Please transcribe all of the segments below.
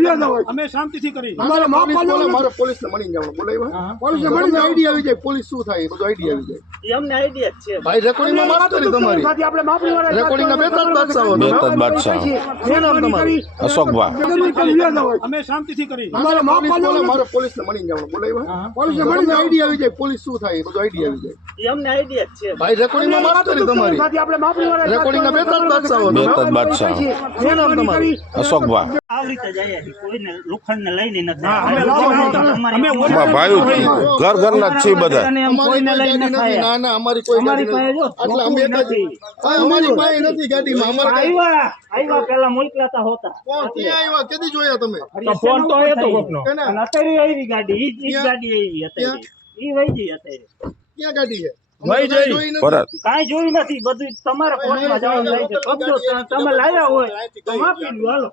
વ્યાજ આવે અમે શાંતિથી કરી અમારે માફ બોલે, કરવાનું મારે પોલીસને મળી જવાનું બોલાવ્યા હા. પોલીસને મળી આઈડિયા આવી જાય પોલીસ શું થાય બધું આઈડિયા આવી જાય અમને આઈડિયા છે ભાઈ રેકોર્ડિંગમાં વાત કરી તમારી આપણે માફી વાળા રેકોર્ડિંગના બે ત્રણ બાદશાહો બે બાદશાહ શું નામ તમારું અશોકભા જગન્નાથ પર વ્યાજ આવે અમે શાંતિથી કરી અમારે માફ પોલીસ બોલે, કરવાનું મારે પોલીસને મળી જવાનું બોલાવ્યા મળી આઈડિયા આવી જાય પોલીસ શું થાય બધું આઈડિયા આવી જાય એ અમને આઈડિયા જ છે ભાઈ રેકોર્ડિંગમાં વાત કરી તમારી આપણે માફી વાળા રેકોર્ડિંગના બે ત્રણ બાદશાહો બે બાદશાહ શું નામ તમારું અશોકભા આવી રીતે જઈએ લોખંડ લઈને છે. બધા. કોઈને લઈને ના ના અમારી કોઈ અમારી પાસે જો, એટલે અમે એક જ નથી. હા, અમારી પાસે નથી. ગાડીમાં અમારે કઈ- આવ્યા આવ્યા પેલા મોકલાતા હોતા. કોણ ક્યાં આવ્યા કેદી જોયા તમે? તો ફોન તો એ તો કોકનો. અત્યારે આવી ગાડી ઈ જ- ઈ જ ક્યાં? ગાડી આવી અત્યારે ઈ વહી ગઈ અત્યારે. ક્યાં ગાડી છે? વહી અમે જઈ. જોઈ નથી. પરત કાંઈ જોયું નથી. બધું તમારા કોર્ટમાં જવાનું થાય છે. કબજો તમે લાવ્યા હોય તો માપી હાલો.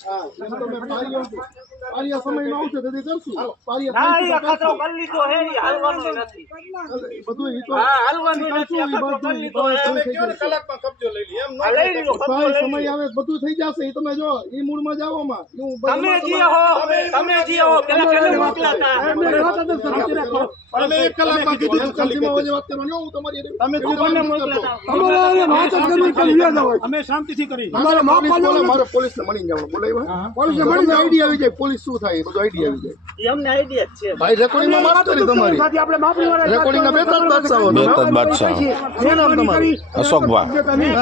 કરી કરો એમ પારિયા પારિયા આવશે તેથી કરશું પારિયા કરશું. કરી લીધો હે, હાલવાનું નથી. બધું તો હા, હાલવાનું નથી, કરી લીધો હે. બધું થઈ લઈ ખતરો ભાઈ લઈ સમય આવે બધું થઈ જશે તમે જો ઈ મૂળમાં જાવોમાં હું તમે જે હો, તમે જે હો, પેલા કેને મોકલાતા? અમે એક કલાકમાં કીધું હતું, વાત કરવાની. હું તમારી તમે હું કોને વાત કરતો. મોકલાતા? અમારે અહીંયા વાત જ કરવી કે અમે શાંતિથી કરી અમારે માફ કરવાનું મારે પોલીસને મળી જવાનું બોલાવ્યા હા. પોલીસને મળી આઈડિયા આવી જાય પોલીસ શું થાય એ બધું આઈડિયા આવી જાય ઈ આઈડિયા છે ભાઈ રેકોર્ડિંગમાં વાત કરી તમારી આપણે માફી વાળા રેકોર્ડિંગના બે ત્રણ બાદશાહો બે બાદશાહ શું નામ તમારું અશોકભા મેં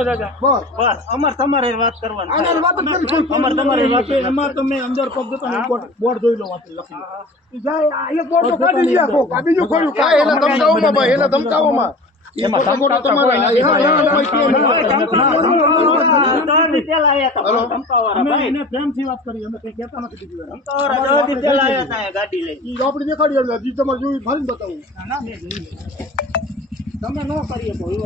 દાદા બસ બસ અમાર તમારે વાત કરવાની આનારી વાત જ અમાર તમારે વાત એમાં તમે અંદર પગ દેતા બોર્ડ- બોર્ડ જોઈ લો વાંચી લખી જાય એક બોર્ડ તો કાઢી લ્યા બીજું ખોલ્યું હા, એને ધમકાવોમાં ભાઈ એને ધમકાવોમાં એમાં તમારે દી પહેલા આયા હતા, અમે ધમકાવાળા ભાઈ. એને પ્રેમથી વાત કરી અમે કઈ કહેતા નથી બીજી વાર. ધમકાવાળા દસ દી પહેલા આયા હતા ગાડી લઈને. ઈ આપણે દેખાડી એટલે જી તમારે જોયું ફરીને બતાવું ના, ના, મેં જોયું. તમે ન કરી શકો એવા